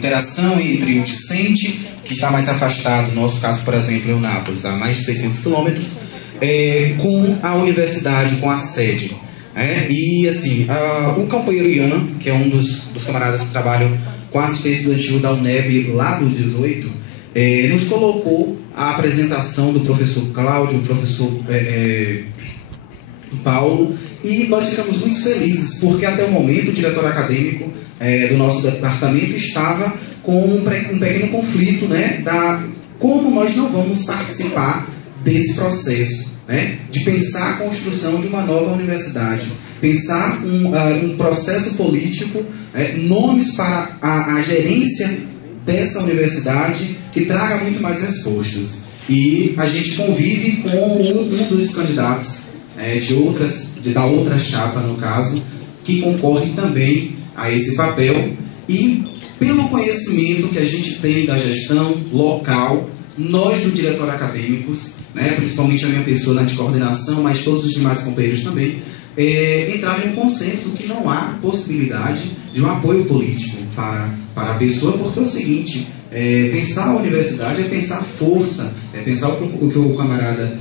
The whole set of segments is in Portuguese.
interação entre o discente, que está mais afastado, no nosso caso, por exemplo, em Nápoles, a mais de 600 quilômetros, com a universidade, com a sede. E assim, o companheiro Ian, que é um dos camaradas que trabalham com a assistência estudantil da UNEB lá do 18, nos colocou a apresentação do professor Cláudio, do professor Paulo, e nós ficamos muito felizes, porque até o momento o diretor acadêmico do nosso departamento estava com um pequeno conflito, né, como nós não vamos participar desse processo, né, de pensar a construção de uma nova universidade, pensar um processo político, nomes para a gerência dessa universidade que traga muito mais respostas. E a gente convive com um dos candidatos da outra chapa, no caso, que concorre também a esse papel. E pelo conhecimento que a gente tem da gestão local, nós do diretor acadêmicos, né, principalmente a minha pessoa de coordenação, mas todos os demais companheiros também, entraram em um consenso que não há possibilidade de um apoio político para a pessoa, porque é o seguinte, pensar a universidade é pensar força, é pensar o que o camarada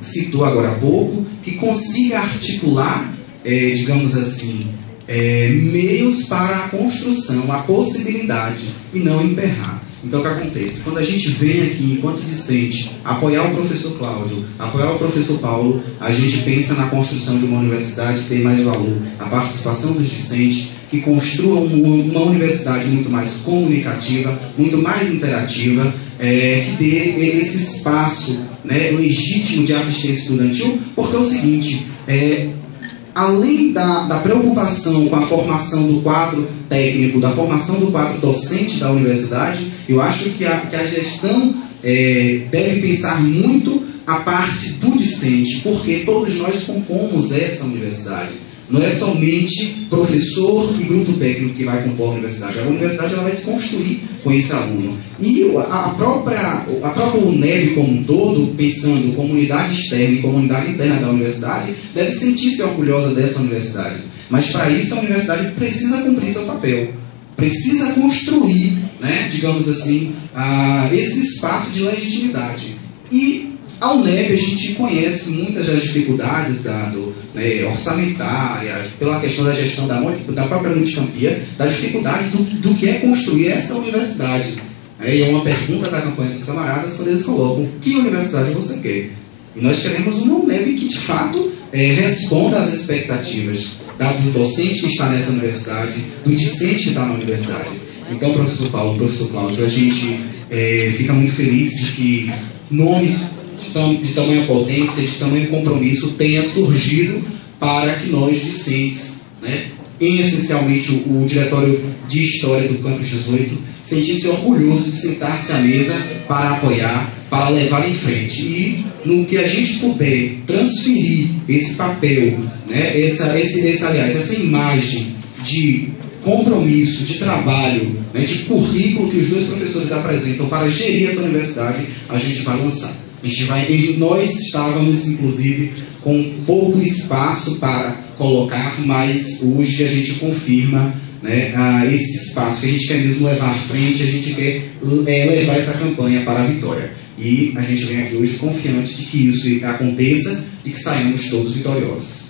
citou agora há pouco, que consiga articular, digamos assim, meios para a construção, a possibilidade, e não emperrar. Então, o que acontece? Quando a gente vem aqui, enquanto discente, apoiar o professor Cláudio, apoiar o professor Paulo, a gente pensa na construção de uma universidade que tem mais valor, a participação dos discentes, que construam uma universidade muito mais comunicativa, muito mais interativa, que dê esse espaço, né, legítimo de assistência estudantil, porque é o seguinte, além da preocupação com a formação do quadro técnico, da formação do quadro docente da universidade, eu acho que a gestão deve pensar muito a parte do discente, porque todos nós compomos essa universidade. Não é somente professor e grupo técnico que vai compor a universidade. A universidade ela vai se construir com esse aluno. E a própria UNEB como um todo, pensando comunidade externa e comunidade interna da universidade, deve sentir-se orgulhosa dessa universidade. Mas para isso a universidade precisa cumprir seu papel. Precisa construir, né, digamos assim, esse espaço de legitimidade. E a UNEB, a gente conhece muitas das dificuldades orçamentária, pela questão da gestão da própria multicampia, da dificuldade do que é construir essa universidade. E é uma pergunta da campanha dos camaradas quando eles colocam: que universidade você quer? E nós queremos uma UNEB que, de fato, responda às expectativas do docente que está nessa universidade, do discente que está na universidade. Então, professor Paulo, professor Cláudio, a gente fica muito feliz de que nomes de tamanha potência, de tamanho compromisso tenha surgido para que nós, discentes, né, essencialmente o Diretório de História do Campus 18, sentisse orgulhoso de sentar-se à mesa para apoiar, para levar em frente. E no que a gente puder transferir esse papel, né, essa imagem de compromisso, de trabalho, né, de currículo que os dois professores apresentam para gerir essa universidade, a gente vai lançar. Nós estávamos, inclusive, com pouco espaço para colocar, mas hoje a gente confirma, né, esse espaço que a gente quer mesmo levar à frente, a gente quer levar essa campanha para a vitória. E a gente vem aqui hoje confiante de que isso aconteça e que saímos todos vitoriosos.